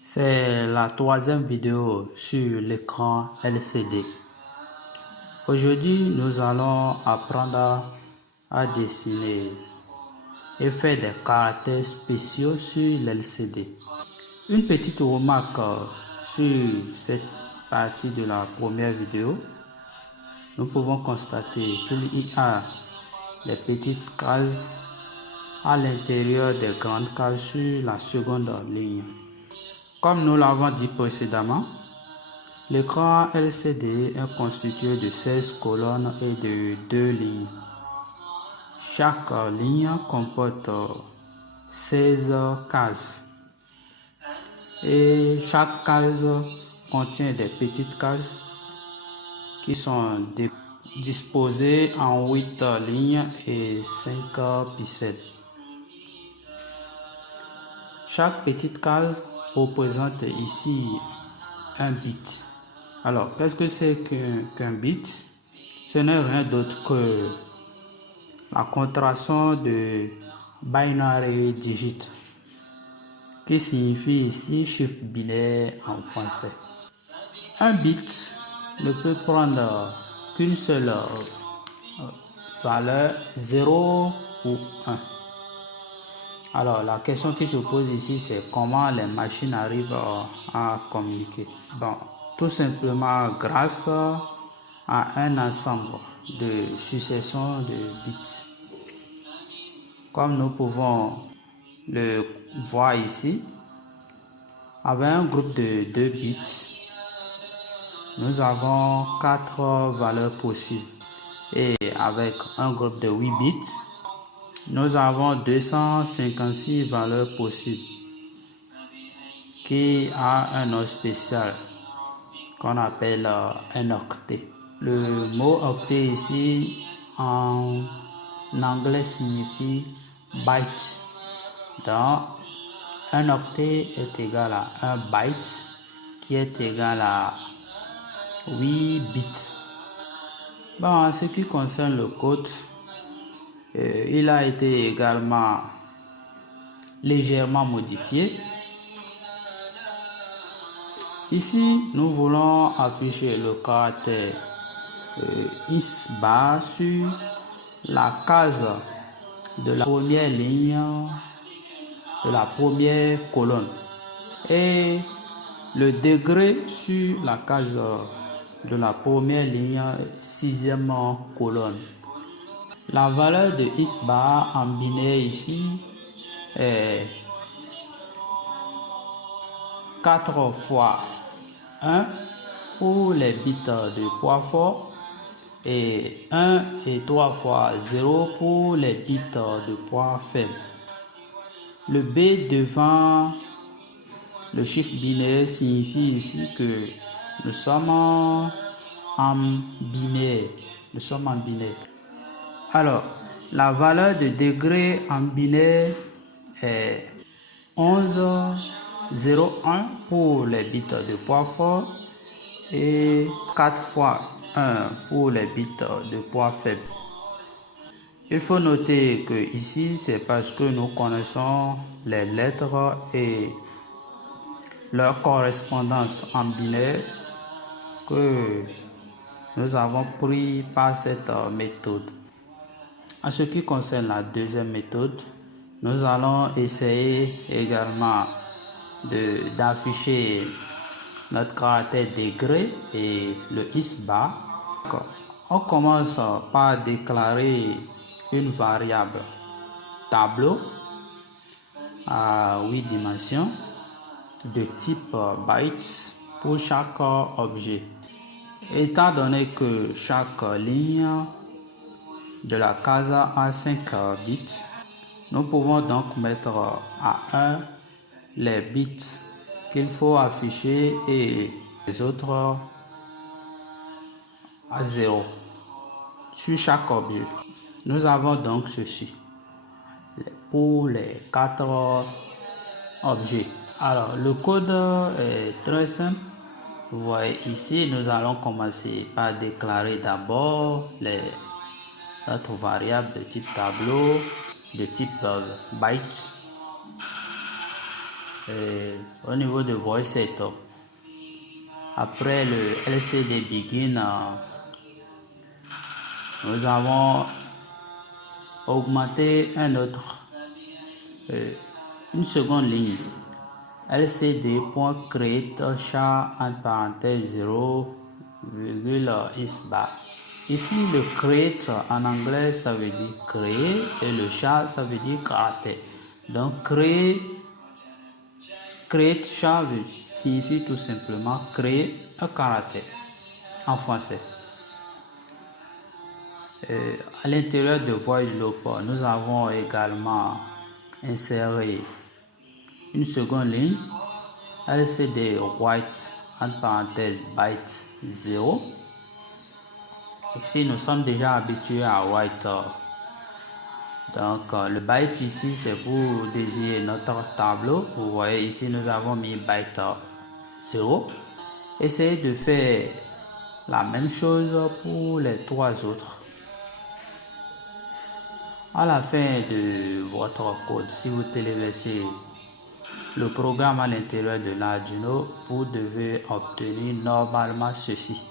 C'est la troisième vidéo sur l'écran LCD. Aujourd'hui, nous allons apprendre à dessiner et faire des caractères spéciaux sur l'LCD. Une petite remarque sur cette partie de la première vidéo. Nous pouvons constater qu'il y a des petites cases à l'intérieur des grandes cases sur la seconde ligne. Comme nous l'avons dit précédemment, l'écran LCD est constitué de 16 colonnes et de 2 lignes. Chaque ligne comporte 16 cases et chaque case contient des petites cases qui sont disposées en 8 lignes et 5 pixels. Chaque petite case représente ici un bit. Alors, qu'est-ce que c'est qu'un bit? Ce n'est rien d'autre que la contraction de binary digit, qui signifie ici chiffre binaire en français. Un bit ne peut prendre qu'une seule valeur, 0 ou 1. Alors, la question qui se pose ici, c'est comment les machines arrivent à communiquer. Bon, tout simplement grâce à un ensemble de successions de bits. Comme nous pouvons le voir ici, avec un groupe de 2 bits, nous avons 4 valeurs possibles. Et avec un groupe de 8 bits, nous avons 256 valeurs possibles qui a un nom spécial qu'on appelle un octet. Le mot octet ici en anglais signifie byte. Donc, un octet est égal à un byte qui est égal à 8 bits. Bon, en ce qui concerne le code, il a été également légèrement modifié. Ici, nous voulons afficher le caractère is bar sur la case de la première ligne de la première colonne et le degré sur la case de la première ligne, 6e colonne. La valeur de is bar en binaire ici est 4 fois 1 pour les bits de poids fort et 1 et 3 fois 0 pour les bits de poids faible. Le B devant le chiffre binaire signifie ici que nous sommes en binaire. Alors, la valeur de degré en binaire est 11,01 pour les bits de poids fort et 4 fois 1 pour les bits de poids faible. Il faut noter que ici, c'est parce que nous connaissons les lettres et leur correspondance en binaire que nous avons pris par cette méthode. En ce qui concerne la deuxième méthode, nous allons essayer également d'afficher notre caractère degré et le is bar. On commence par déclarer une variable tableau à 8 dimensions de type bytes pour chaque objet. Étant donné que chaque ligne de la case a 5 bits, nous pouvons donc mettre à 1 les bits qu'il faut afficher et les autres à 0 sur chaque objet. Nous avons donc ceci pour les 4 objets. Alors, le code est très simple. Vous voyez ici, nous allons commencer par déclarer d'abord notre variable de type tableau, de type bytes. au niveau de voice setup. Après le LCD Begin, nous avons augmenté une seconde ligne. LCD.create char entre parenthèses 0, isbar. Ici, le create en anglais, ça veut dire créer et le char, ça veut dire caractère. Donc, create char signifie tout simplement créer un caractère en français. À l'intérieur de void loop, nous avons également inséré une seconde ligne LCD write entre parenthèses byte 0. Ici, nous sommes déjà habitués à write. Donc, le byte ici, c'est pour désigner notre tableau. Vous voyez ici, nous avons mis byte 0. Essayez de faire la même chose pour les trois autres. À la fin de votre code, si vous téléversez le programme à l'intérieur de l'Arduino, vous devez obtenir normalement ceci.